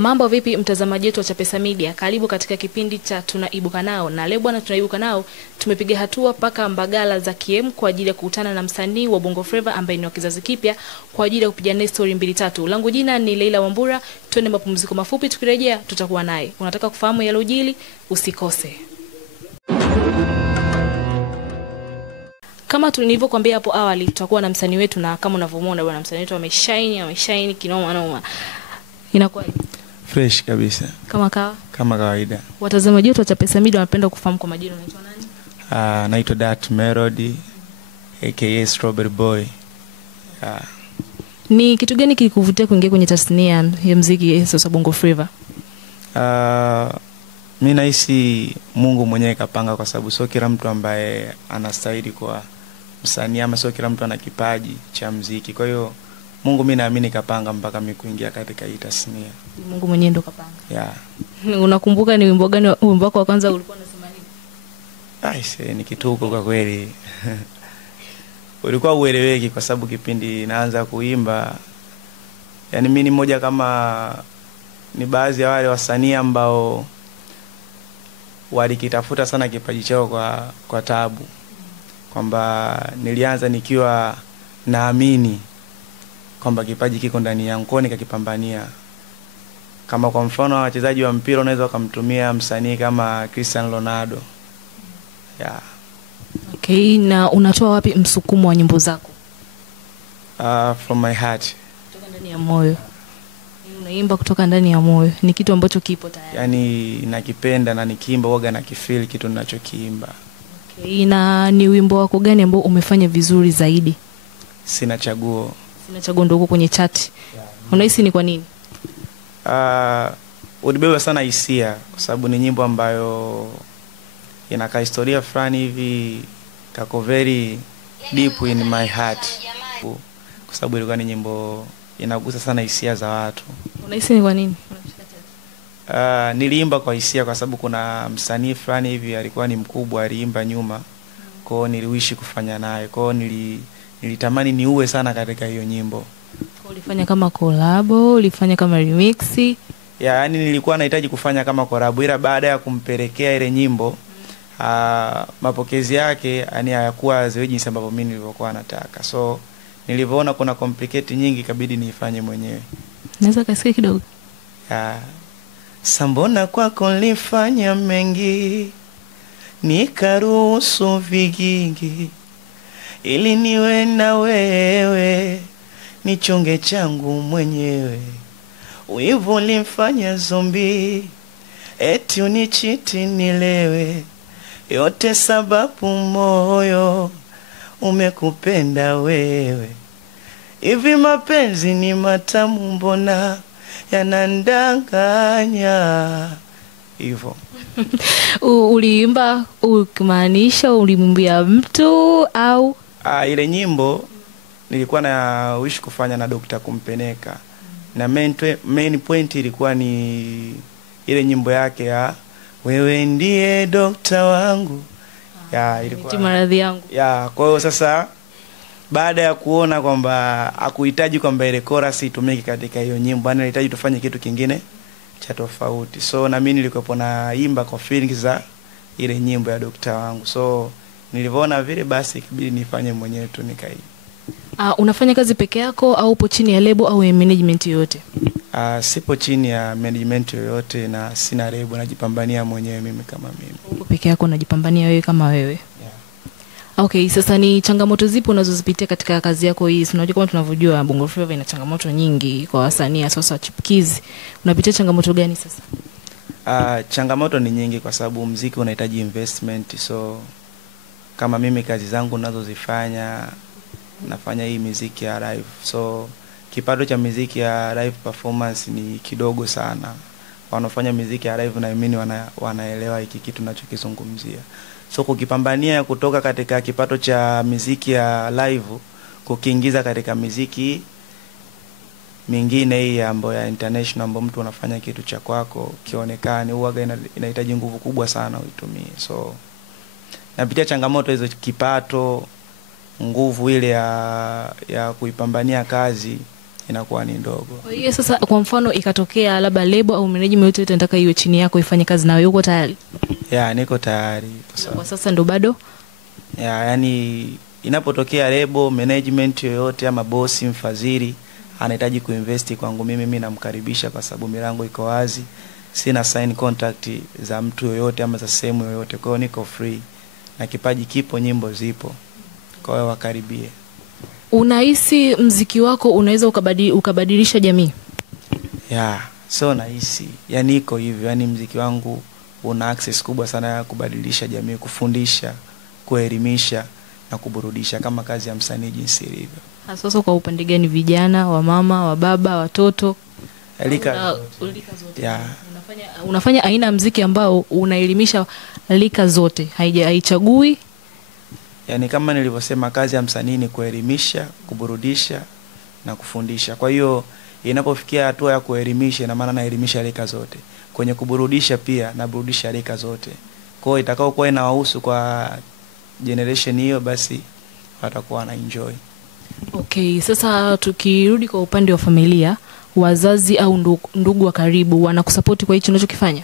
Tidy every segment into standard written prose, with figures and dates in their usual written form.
Mambo vipi mtazamaji wetu wa Chapesa Media? Karibu katika kipindi cha Tunaibuka Nao. Na leo bwana, tunaibuka nao tumepiga hatua paka Mbagala za KM kwa ajili ya kukutana na msanii wa Bongo Flava ambaye ni wa kizazi kipya kwa ajili ya kupiga naye story 2-3. Langu jina ni Leila Wambura. Twende mapumziko mafupi, tukirejea tutakuwa naye. Unataka kufahamu yalojili? Usikose. Kama tulivyokuambia hapo awali, tutakuwa na msanii wetu, na kama unavyomuona bwana, msanii wetu ameshine kinoma noma. Inakuwa fresh kabisa. Kama kawaida. Watazamaji wetu wa Chapesa Media wanapenda kufahamu kwa majina, unaitwa nani? Naitwa Dat Melody aka Strawberry Boy. Ni kitu gani kilikuvutia kuingia kwenye tasnia ya muziki sasa Bongo Flava? Mimi nahisi Mungu mwenyewe kapanga, kwa sababu sio kila mtu ambaye anastahili kwa msanii, ama sio kila mtu ana kipaji cha muziki. Kwa hiyo Mungu mimi naamini kapanga mpaka mimi kuingia katika hii tasnia. Mungu mwenyewe ndo kapanga. Yeah. Unakumbuka ni wimbo gani, wimbo wako wa kwanza ulikuwa unasema nini? Ni kituko kwa kweli. Ulikuwa ueleweki kwa sababu kipindi naanza kuimba, yani mimi ni mmoja kama ni baadhi ya wale wasanii ambao walikitafuta sana kipaji chao kwa taabu. Kwamba nilianza nikiwa naamini kwamba kipaji kiko ndani yangu, kwa nikakipambania. Kama kwa mfano wachezaji wa mpira unaweza kumtumia msanii kama Cristiano Ronaldo. Yeah. Okay, na unatoa wapi msukumo wa nyimbo zako? From my heart. Kutoka ndani ya moyo. Unaimba kutoka ndani ya moyo. Ni kitu ambacho kipo tayari. Yani nakipenda na nikiimba huwa nakifeel kitu ninachokiimba. Okay, na ni wimbo wako gani ambao umefanya vizuri zaidi? Sina Chaguo. Sina Chaguo ndio uko kwenye chat. Yeah. Unahisi ni kwa nini? Ulibeba sana hisia kwa sababu ni nyimbo ambayo inakaa historia fulani hivi, kako very deep in my heart. Kwa sababu ilikuwa ni nyimbo inagusa sana hisia za watu. Unahisi ni kwa nini? Niliimba kwa hisia kwa sababu kuna msanii fulani hivi alikuwa ni mkubwa, aliimba nyuma. Kwa hiyo niliwishi kufanya naye. Kwa hiyo nilitamani niue sana katika hiyo nyimbo. Ulifanya kama collab, ulifanya kama remix? Yani nilikuwa nahitaji kufanya kama collab, ila baada ya kumpelekea ile nyimbo mapokezi yake yani hayakuwa zile jinsi ambavyo mimi nilivyokuwa nataka. So nilivyoona kuna complicate nyingi, kabidi niifanye mwenyewe. Naweza kasikia kidogo? Sambona kwako nilifanya mengi, nikaruhusu vigingi, ili niwe na wewe, nichonge changu mwenyewe. Wivu ulimfanya zombi, eti unichiti nilewe, yote sababu moyo umekupenda wewe. Hivi mapenzi ni matamu, mbona yanandanganya hivyo? Uliimba ukimaanisha ulimwambia mtu au? Ile nyimbo nilikuwa na wish kufanya na Dr. Kumpeneka, na main point ilikuwa ni ile nyimbo yake ya wewe ndiye dokta wangu. Ilikuwa maradhi yangu. Kwa hiyo sasa baada ya kuona kwamba hakuhitaji kwamba ile chorus itumike katika hiyo nyimbo, anahitaji tufanye kitu kingine cha tofauti. So na mimi nilikuwa naimba kwa feelings za ile nyimbo ya dokta wangu. So nilivyoona vile, basi ikibidi nifanye mwenyewe tu nikai. Unafanya kazi peke yako au upo chini ya label au management yoyote? Sipo chini ya management yoyote na sina label, najipambania mwenyewe mimi kama mimi. Upo peke yako unajipambania wewe kama wewe? Yeah. Okay, sasa ni changamoto zipi unazozipitia katika kazi yako hii? Unajua kama tunavyojua Bongo Flava ina changamoto nyingi kwa wasanii sasa chipukizi. Unapitia changamoto gani sasa? Changamoto ni nyingi kwa sababu muziki unahitaji investment. So kama mimi kazi zangu ninazozifanya, nafanya hii muziki ya live. So kipato cha muziki ya live performance ni kidogo sana. Wanaofanya muziki ya live na mimi wanaelewa hiki kitu ninachokizungumzia. So kukipambania kutoka katika kipato cha muziki ya live kukiingiza katika muziki mingine hii ambayo ya international, ambayo mtu anafanya kitu cha kwako kionekane, huaga inahitaji nguvu kubwa sana uitumie. So napitia changamoto hizo, kipato, nguvu ile ya kuipambania kazi inakuwa ni ndogo. Kwa hiyo sasa kwa mfano ikatokea labda label au management yote inataka iwe chini yako ifanye kazi nawe, uko tayari? Niko tayari Kwa sasa ndo bado? Yani inapotokea label, management yoyote ama bosi, mfadhili anahitaji kuinvest kwangu mimi namkaribisha, kwa sababu milango iko wazi. Sina sign contract za mtu yoyote ama za sehemu yoyote. Kwa hiyo niko free na kipaji kipo, nyimbo zipo. Kwa hiyo wakaribie. Unahisi mziki wako unaweza ukabadilisha jamii? So nahisi. Yani iko hivyo. Yani mziki wangu una access kubwa sana ya kubadilisha jamii, kufundisha, kuelimisha na kuburudisha kama kazi ya msanii jinsi ilivyo. Sasa kwa upande gani, vijana, wa mama, wa baba, watoto? Lika zote. Unafanya aina ya mziki ambao unaelimisha lika zote, haichagui? Yani kama nilivyosema, kazi ya msanii ni kuelimisha, kuburudisha na kufundisha. Kwa hiyo inapofikia hatua ya kuelimisha, ina maana naelimisha lika zote. Kwenye kuburudisha pia naburudisha lika zote. Kwa hiyo itakao kuwa inawahusu kwa generation hiyo, basi watakuwa na enjoy. Okay, sasa tukirudi kwa upande wa familia, wazazi au ndugu wa karibu wanakusupport kwa hicho unachokifanya?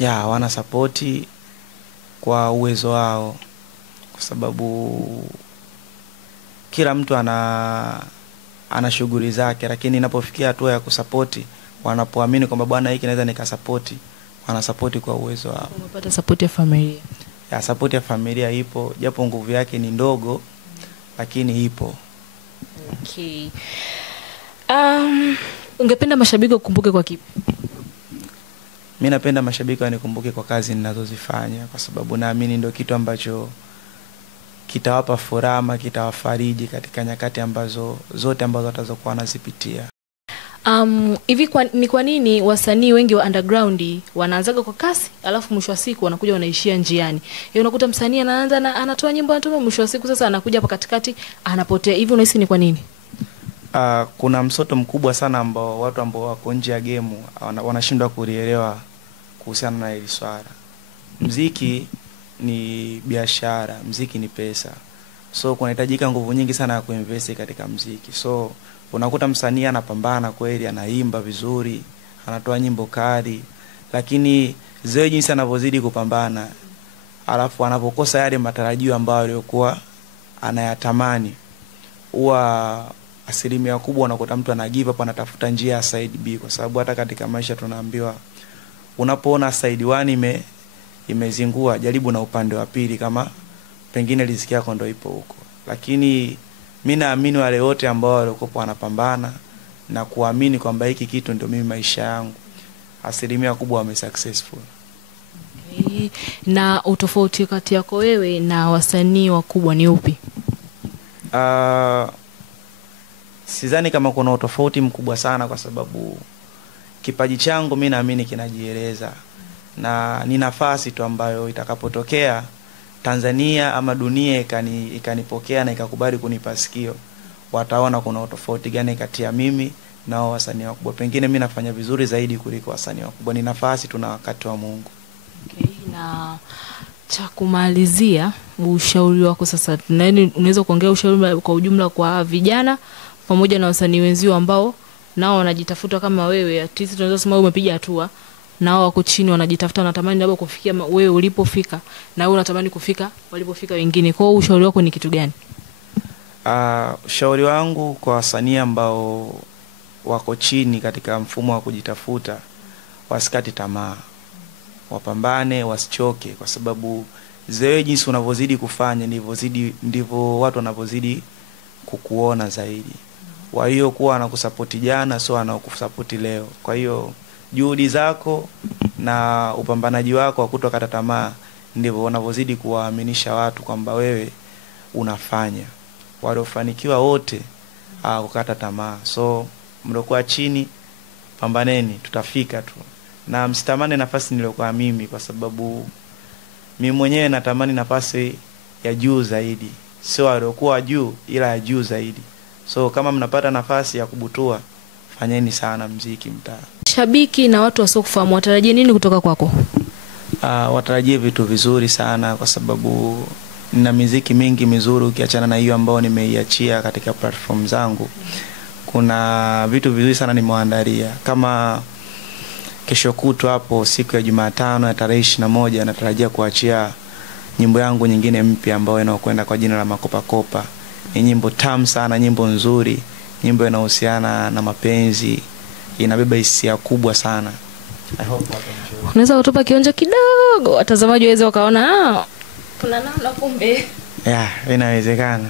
Wana support kwa uwezo wao, kwa sababu kila mtu ana shughuli zake, lakini inapofikia hatua ya kusupport, wanapoamini kwamba bwana hiki naweza nikasupport, wanasupport kwa uwezo wao. Unapata support ya familia? Support ya familia ipo, japo nguvu yake ni ndogo, lakini ipo. Okay. Ungependa mashabiki wakumbuke kwa kipi? Mimi napenda mashabiki wanikumbuke kwa kazi ninazozifanya, kwa sababu naamini ndio kitu ambacho kitawapa furaha, kitawafariji katika nyakati ambazo watazokuwa wanazipitia. Hivi ni kwa nini wasanii wengi wa underground wanaanzaga kwa kasi alafu mwisho wa siku wanakuja wanaishia njiani? Unakuta msanii anaanza na anatoa nyimbo, anatoa, mwisho wa siku sasa anakuja hapa katikati anapotea. Hivi unahisi ni kwa nini? Kuna msoto mkubwa sana ambao watu ambao wako nje ya game wanashindwa kulielewa kuhusiana na hili swala. Muziki ni biashara, muziki ni pesa. So kunahitajika nguvu nyingi sana ya kuinvest katika muziki. So unakuta msanii anapambana kweli, anaimba vizuri, anatoa nyimbo kali, lakini zile jinsi anavyozidi kupambana, alafu anapokosa yale matarajio ambayo alikuwa anayatamani, huwa asilimia kubwa unakuta mtu ana give up, anatafuta njia ya side B, kwa sababu hata katika maisha tunaambiwa unapoona side 1 imezingua, jaribu na upande wa pili, kama pengine riziki yako ndio ipo huko. Lakini mimi naamini wale wote ambao walikuwa wanapambana na kuamini kwamba hiki kitu ndio mimi maisha yangu, asilimia kubwa wame successful. Okay. Na utofauti kati yako wewe na wasanii wakubwa ni upi? Sidhani kama kuna utofauti mkubwa sana, kwa sababu kipaji changu mimi naamini kinajieleza, na ni nafasi tu ambayo itakapotokea Tanzania ama dunia ikanipokea na ikakubali kunipa sikio, wataona kuna utofauti gani kati ya mimi na wasanii wakubwa. Pengine mimi nafanya vizuri zaidi kuliko wasanii wakubwa. Ni nafasi tu na wakati wa Mungu. Okay. Na cha kumalizia, ushauri wako sasa, unaweza kuongea ushauri kwa ujumla kwa vijana pamoja na wasanii wenzio ambao nao wanajitafuta kama wewe? At least tunaweza kusema wewe umepiga hatua, nao wako chini wanajitafuta, wanatamani labda kufikia wewe ulipofika, na wewe unatamani kufika walipofika wengine. Kwa hiyo ushauri wako ni kitu gani? Ushauri wangu kwa wasanii ambao wako chini katika mfumo wa kujitafuta, wasikate tamaa, wapambane, wasichoke, kwa sababu zewe jinsi unavyozidi kufanya ndivyo watu wanavyozidi kukuona zaidi. Kwa hiyo kuwa anakusupport jana sio anakusupport leo. Kwa hiyo juhudi zako na upambanaji wako wa kutokata tamaa ndivyo unavyozidi kuwaaminisha watu kwamba wewe unafanya. Waliofanikiwa wote kukata tamaa. So mliokuwa chini, pambaneni, tutafika tu. Na msitamani nafasi niliyokuwa mimi, kwa sababu mimi mwenyewe natamani nafasi ya juu zaidi. Sio waliokuwa juu, ila ya juu zaidi. So kama mnapata nafasi ya kubutua, fanyeni sana muziki mtaa. Shabiki na watu wasiokufahamu watarajie nini kutoka kwako? Watarajie vitu vizuri sana, kwa sababu nina muziki mingi mizuri ukiachana na hiyo ambao nimeiachia katika platform zangu. kuna vitu vizuri sana nimewaandalia. Kama kesho kutwa hapo siku ya Jumatano ya tarehe 21 natarajia kuachia nyimbo yangu nyingine mpya ambayo inakwenda kwa jina la Makopa Kopa. Ni nyimbo tamu sana, nyimbo nzuri, nyimbo inahusiana na mapenzi, inabeba hisia kubwa sana. I hope unaweza kutupa kionjo kidogo watazamaji waweze wakaona kuna namna kumbe. Inawezekana.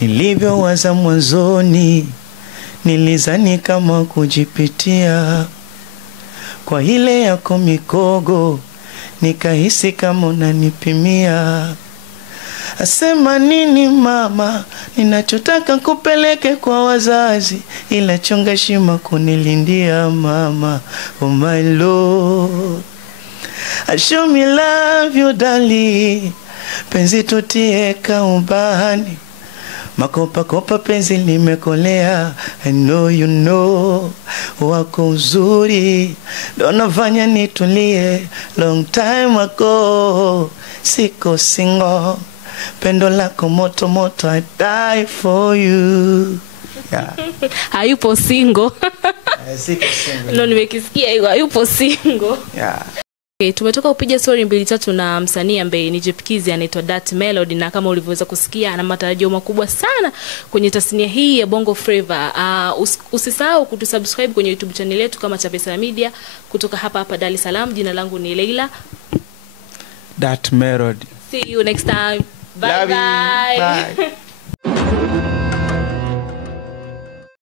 Nilivyowaza mwanzoni nilizani kama kujipitia kwa ile yako mikogo, nikahisi kama unanipimia. Asema nini mama, ninachotaka kupeleke kwa wazazi, ila chonga shima kunilindia mama. Oh my Lord, I show me love you darling, penzi tutie kaubani, makopa kopa penzi limekolea. I know you know, wako uzuri ndo nafanya nitulie. Long time ago siko single, pendo lako moto moto, I die for you. Hayupo single. Siko single. Ndio nimekisikia hiyo, hayupo single. Okay, tumetoka kupiga story 2-3 na msanii ambaye ni Jepkizi anaitwa Dat Melody, na kama ulivyoweza kusikia ana matarajio makubwa sana kwenye tasnia hii ya Bongo Flava. Usisahau kutusubscribe kwenye YouTube channel yetu kama Chapesa Media kutoka hapa Dar es Salaam. Jina langu ni Leila Dat Melody. See you next time. Bye. Bye.